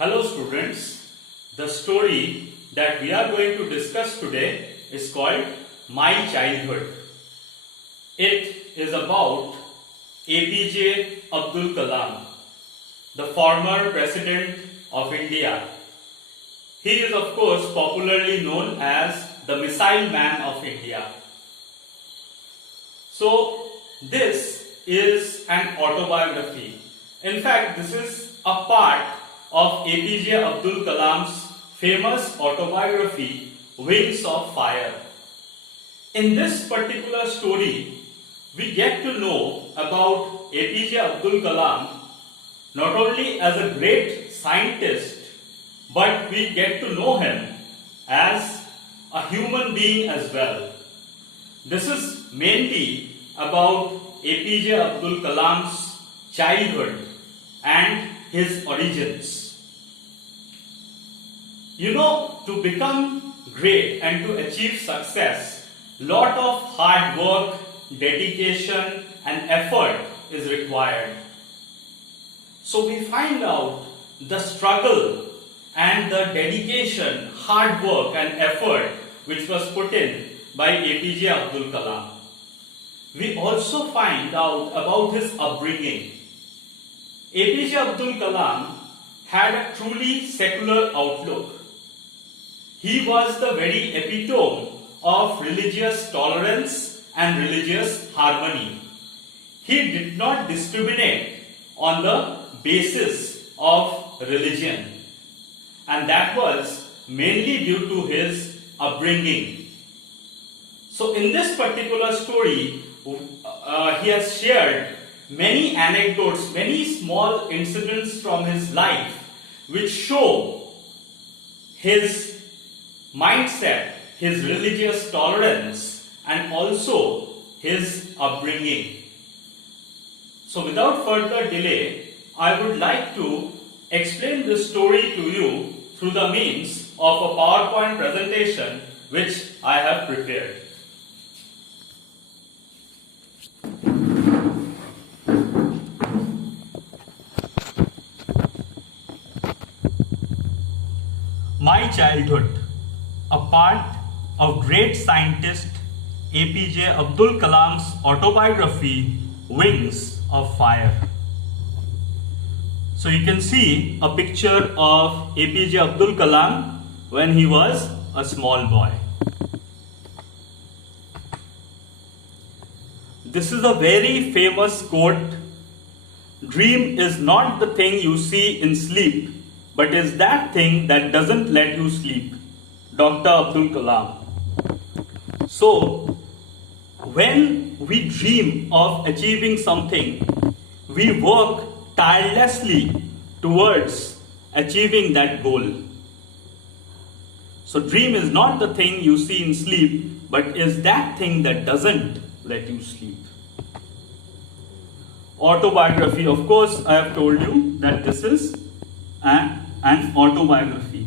Hello students, the story that we are going to discuss today is called My Childhood. It is about APJ Abdul Kalam, the former President of India. He is of course popularly known as the Missile Man of India. So this is an autobiography. In fact, this is a part of APJ Abdul Kalam's famous autobiography, Wings of Fire. In this particular story, we get to know about APJ Abdul Kalam not only as a great scientist, but we get to know him as a human being as well. This is mainly about APJ Abdul Kalam's childhood and his origins. You know, to become great and to achieve success, lot of hard work, dedication and effort is required. So we find out the struggle and the dedication, hard work and effort which was put in by APJ Abdul Kalam. We also find out about his upbringing. APJ Abdul Kalam had a truly secular outlook. He was the very epitome of religious tolerance and religious harmony. He did not discriminate on the basis of religion, and that was mainly due to his upbringing. So in this particular story, he has shared many anecdotes, many small incidents from his life which show his mindset, his religious tolerance and also his upbringing. So without further delay, I would like to explain this story to you through the means of a PowerPoint presentation which I have prepared. My Childhood, a part of great scientist APJ Abdul Kalam's autobiography, Wings of Fire. So you can see a picture of APJ Abdul Kalam when he was a small boy. This is a very famous quote. Dream is not the thing you see in sleep, but is that thing that doesn't let you sleep. Dr. Abdul Kalam. So, when we dream of achieving something, we work tirelessly towards achieving that goal. So, dream is not the thing you see in sleep, but is that thing that doesn't let you sleep. Autobiography, of course, I have told you that this is an autobiography.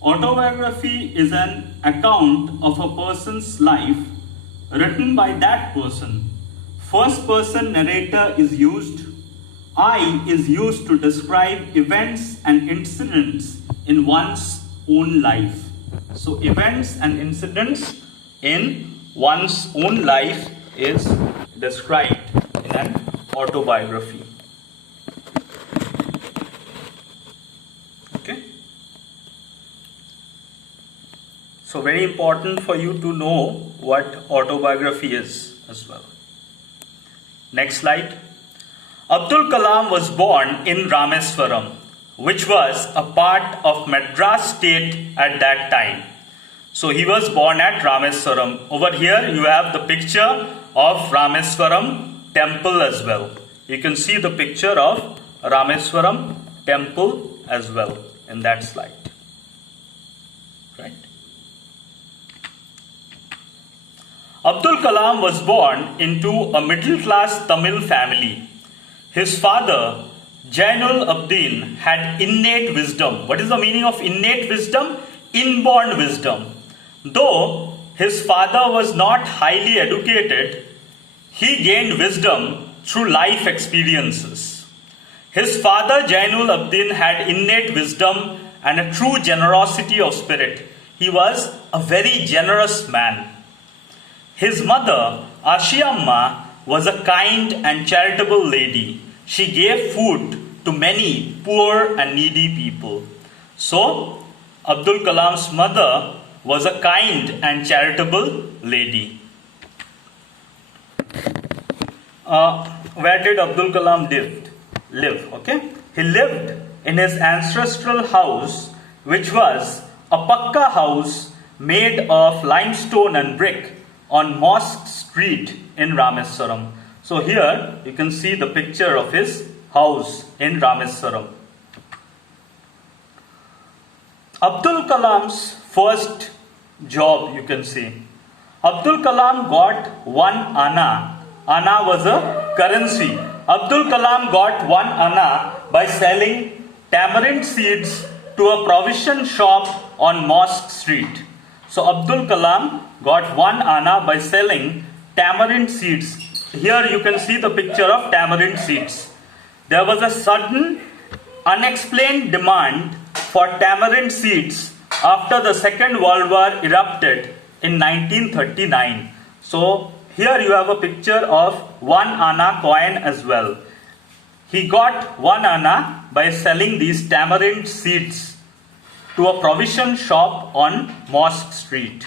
Autobiography is an account of a person's life written by that person. First person narrator is used. I is used to describe events and incidents in one's own life. So events and incidents in one's own life is described in an autobiography. So very important for you to know what autobiography is as well. Next slide. Abdul Kalam was born in Rameswaram, which was a part of Madras state at that time. So he was born at Rameswaram. Over here you have the picture of Rameswaram temple as well. You can see the picture of Rameswaram temple as well in that slide. Right? Abdul Kalam was born into a middle-class Tamil family. His father, Jainul Abdin, had innate wisdom. What is the meaning of innate wisdom? Inborn wisdom. Though his father was not highly educated, he gained wisdom through life experiences. His father Jainul Abdin had innate wisdom and a true generosity of spirit. He was a very generous man. His mother, Ashiamma, was a kind and charitable lady. She gave food to many poor and needy people. So, Abdul Kalam's mother was a kind and charitable lady. Where did Abdul Kalam live? Okay, he lived in his ancestral house, which was a pakka house made of limestone and brick on Mosque Street in Rameswaram. So here you can see the picture of his house in Rameswaram. Abdul Kalam's first job, you can see. Abdul Kalam got 1 anna. Anna was a currency. Abdul Kalam got 1 anna by selling tamarind seeds to a provision shop on Mosque Street. So Abdul Kalam got 1 anna by selling tamarind seeds. Here you can see the picture of tamarind seeds. There was a sudden, unexplained demand for tamarind seeds after the Second World War erupted in 1939. So here you have a picture of 1 anna coin as well. He got 1 anna by selling these tamarind seeds to a provision shop on Mosque Street.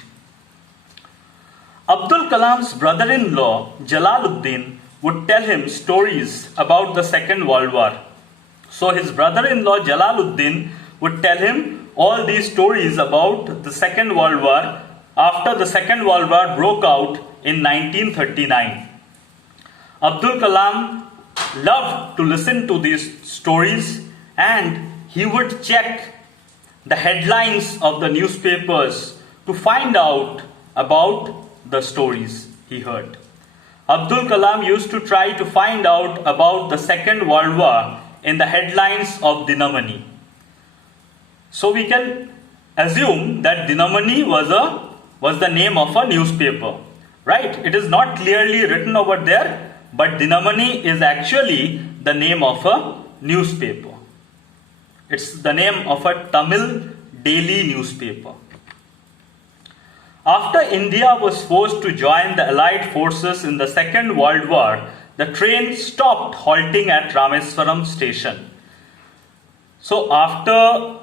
Abdul Kalam's brother-in-law, Jalaluddin, would tell him stories about the Second World War. So his brother-in-law, Jalaluddin, would tell him all these stories about the Second World War after the Second World War broke out in 1939. Abdul Kalam loved to listen to these stories, and he would check the headlines of the newspapers to find out about the stories he heard. Abdul Kalam used to try to find out about the Second World War in the headlines of Dinamani. So we can assume that Dinamani was the name of a newspaper, right? It is not clearly written over there, but Dinamani is actually the name of a newspaper. It's the name of a Tamil daily newspaper. After India was forced to join the Allied forces in the Second World War, the train stopped halting at Rameswaram station. So after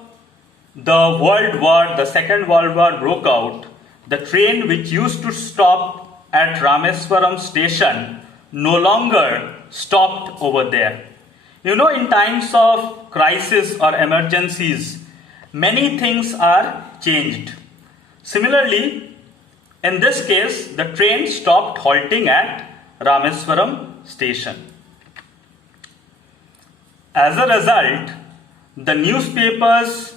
the Second World War broke out, the train which used to stop at Rameswaram station no longer stopped over there. You know, in times of crisis or emergencies, many things are changed. Similarly, in this case, the train stopped halting at Rameswaram station. As a result, the newspapers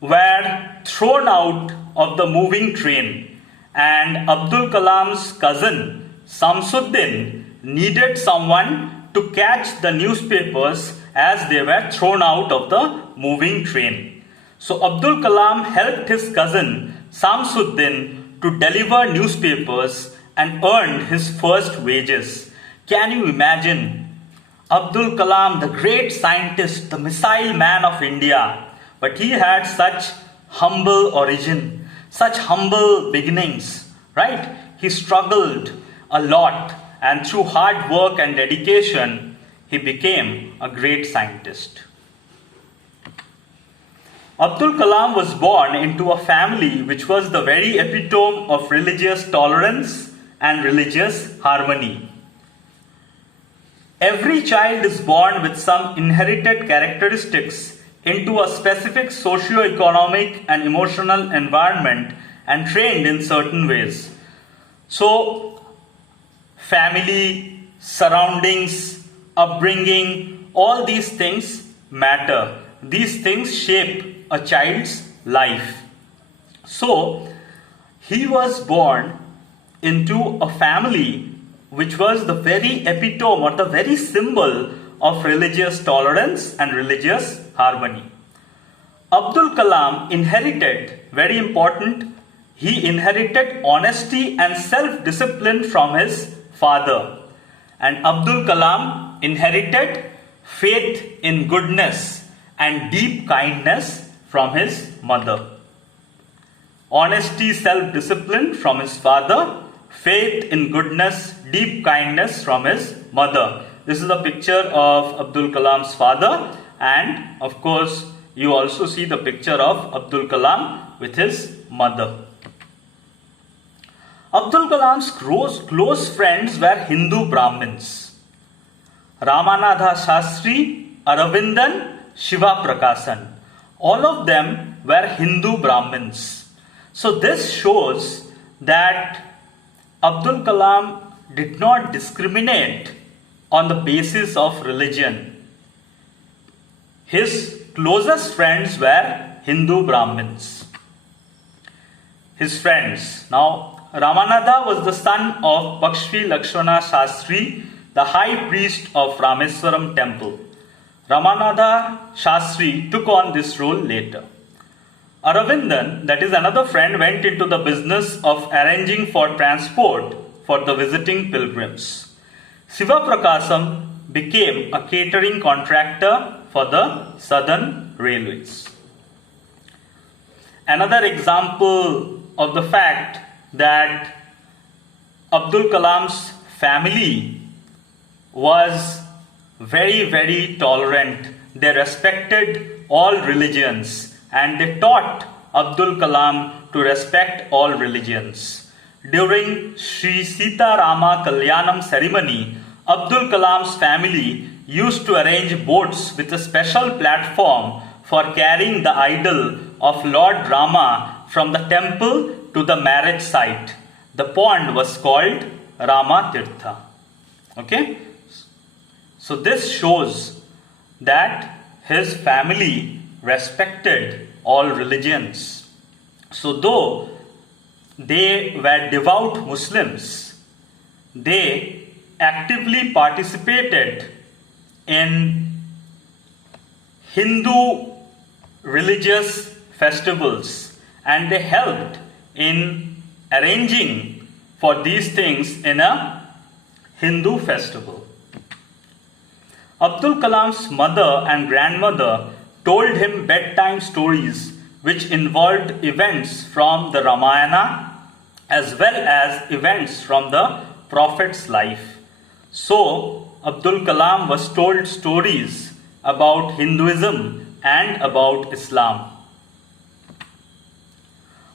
were thrown out of the moving train, and Abdul Kalam's cousin Samsuddin needed someone to catch the newspapers as they were thrown out of the moving train. So Abdul Kalam helped his cousin Samsuddin to deliver newspapers and earned his first wages. Can you imagine? Abdul Kalam, the great scientist, the missile man of India, but he had such humble origin, such humble beginnings, right? He struggled a lot, and through hard work and dedication, he became a great scientist. Abdul Kalam was born into a family which was the very epitome of religious tolerance and religious harmony. Every child is born with some inherited characteristics into a specific socio-economic and emotional environment and trained in certain ways. So, family, surroundings, upbringing, all these things matter. These things shape a child's life. So, he was born into a family which was the very epitome or the very symbol of religious tolerance and religious harmony. Abdul Kalam inherited, very important, he inherited honesty and self-discipline from his father. And Abdul Kalam inherited faith in goodness and deep kindness from his mother. Honesty, self-discipline from his father, faith in goodness, deep kindness from his mother. This is a picture of Abdul Kalam's father, and of course you also see the picture of Abdul Kalam with his mother. Abdul Kalam's close friends were Hindu Brahmins. Ramanatha Shastri, Aravindan, Shiva Prakasan. All of them were Hindu Brahmins. So this shows that Abdul Kalam did not discriminate on the basis of religion. His closest friends were Hindu Brahmins. His friends. Now, Ramanatha was the son of Pakshi Lakshmana Shastri, the high priest of Rameswaram temple. Ramanatha Shastri took on this role later. Aravindan, that is another friend, went into the business of arranging for transport for the visiting pilgrims. Shiva Prakasam became a catering contractor for the Southern Railways. Another example of the fact that Abdul Kalam's family was very, very tolerant. They respected all religions and they taught Abdul Kalam to respect all religions. During Sri Sita Rama Kalyanam ceremony, Abdul Kalam's family used to arrange boats with a special platform for carrying the idol of Lord Rama from the temple to the marriage site. The pond was called Rama Tirtha. Okay? So this shows that his family respected all religions. So though they were devout Muslims, they actively participated in Hindu religious festivals and they helped in arranging for these things in a Hindu festival. Abdul Kalam's mother and grandmother told him bedtime stories which involved events from the Ramayana as well as events from the Prophet's life. So, Abdul Kalam was told stories about Hinduism and about Islam.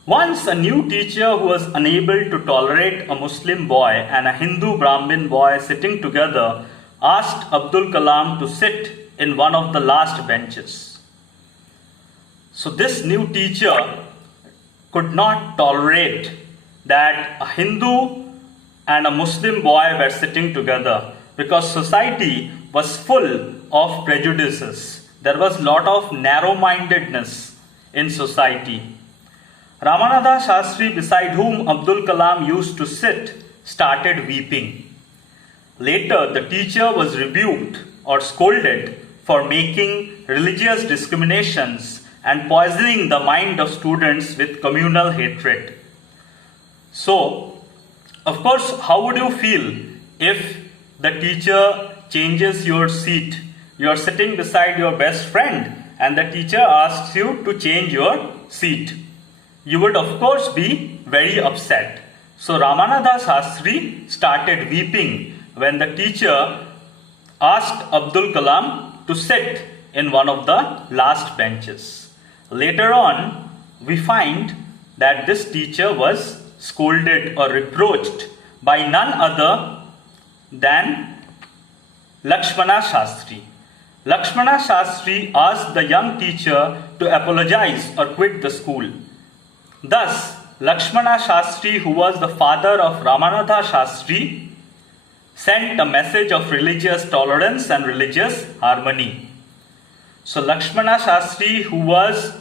Once a new teacher who was unable to tolerate a Muslim boy and a Hindu Brahmin boy sitting together asked Abdul Kalam to sit in one of the last benches. So this new teacher could not tolerate that a Hindu and a Muslim boy were sitting together because society was full of prejudices. There was a lot of narrow-mindedness in society. Ramanatha Shastri, beside whom Abdul Kalam used to sit, started weeping. Later, the teacher was rebuked or scolded for making religious discriminations and poisoning the mind of students with communal hatred. So, of course, how would you feel if the teacher changes your seat? You are sitting beside your best friend and the teacher asks you to change your seat. You would of course be very upset. So Ramanatha Shastri started weeping when the teacher asked Abdul Kalam to sit in one of the last benches. Later on, we find that this teacher was scolded or reproached by none other than Lakshmana Shastri. Lakshmana Shastri asked the young teacher to apologize or quit the school. Thus, Lakshmana Shastri, who was the father of Ramanatha Shastri, sent a message of religious tolerance and religious harmony. So Lakshmana Shastri, who was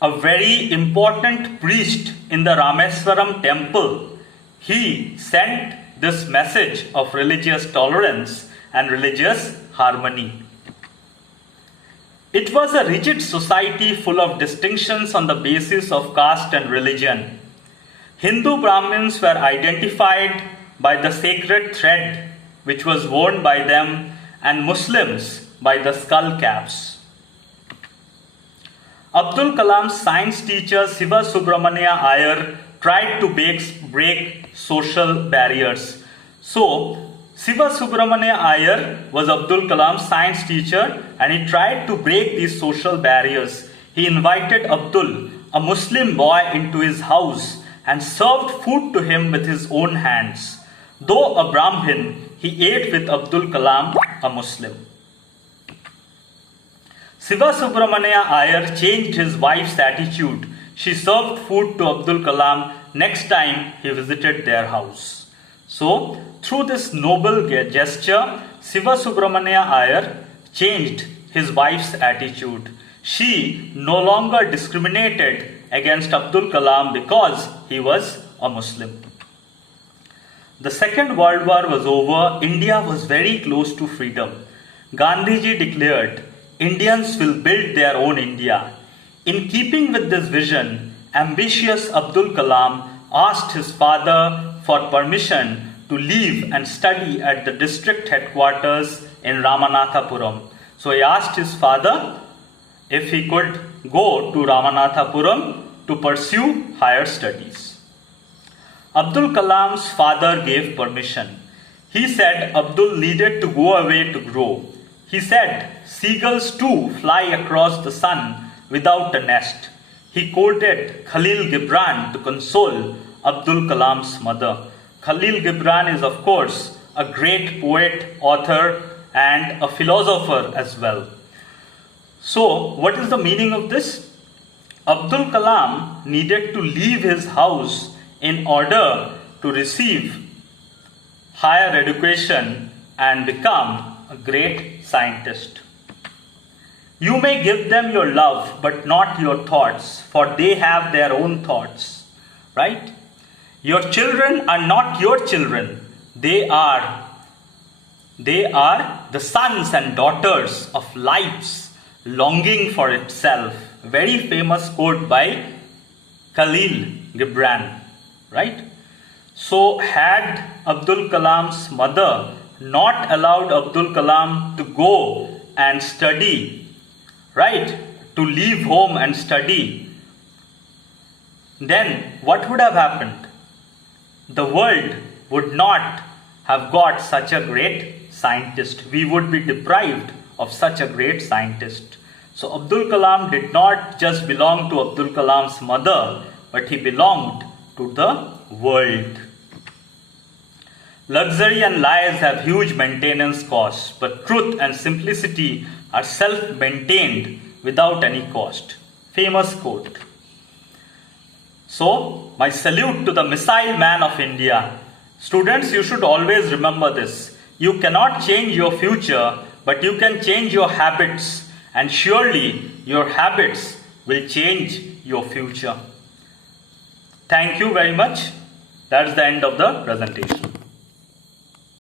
a very important priest in the Rameswaram temple, he sent this message of religious tolerance and religious harmony. It was a rigid society full of distinctions on the basis of caste and religion. Hindu Brahmins were identified by the sacred thread which was worn by them, and Muslims by the skull caps. Abdul Kalam's science teacher Siva Subramania Iyer tried to break social barriers. So, Siva Subramania Iyer was Abdul Kalam's science teacher and he tried to break these social barriers. He invited Abdul, a Muslim boy, into his house and served food to him with his own hands. Though a Brahmin, he ate with Abdul Kalam, a Muslim. Siva Subramania Iyer changed his wife's attitude. She served food to Abdul Kalam next time he visited their house. So, through this noble gesture, Siva Subramania Iyer changed his wife's attitude. She no longer discriminated against Abdul Kalam because he was a Muslim. The Second World War was over. India was very close to freedom. Gandhiji declared, Indians will build their own India. In keeping with this vision, ambitious Abdul Kalam asked his father for permission to leave and study at the district headquarters in Ramanathapuram. So he asked his father if he could go to Ramanathapuram to pursue higher studies. Abdul Kalam's father gave permission. He said Abdul needed to go away to grow. He said, seagulls too fly across the sun without a nest. He quoted Khalil Gibran to console Abdul Kalam's mother. Khalil Gibran is, of course, a great poet, author, and a philosopher as well. So, what is the meaning of this? Abdul Kalam needed to leave his house in order to receive higher education and become a great scientist. You may give them your love, but not your thoughts, for they have their own thoughts. Right? Your children are not your children. They are the sons and daughters of lives longing for itself. Very famous quote by Khalil Gibran. Right? So, had Abdul Kalam's mother not allowed Abdul Kalam to go and study, right, to leave home and study, then what would have happened? The world would not have got such a great scientist. We would be deprived of such a great scientist. So Abdul Kalam did not just belong to Abdul Kalam's mother, but he belonged to the world. Luxury and lies have huge maintenance costs, but truth and simplicity are self-maintained without any cost. Famous quote. So, my salute to the missile man of India. Students, you should always remember this. You cannot change your future, but you can change your habits, and surely your habits will change your future. Thank you very much. That's the end of the presentation.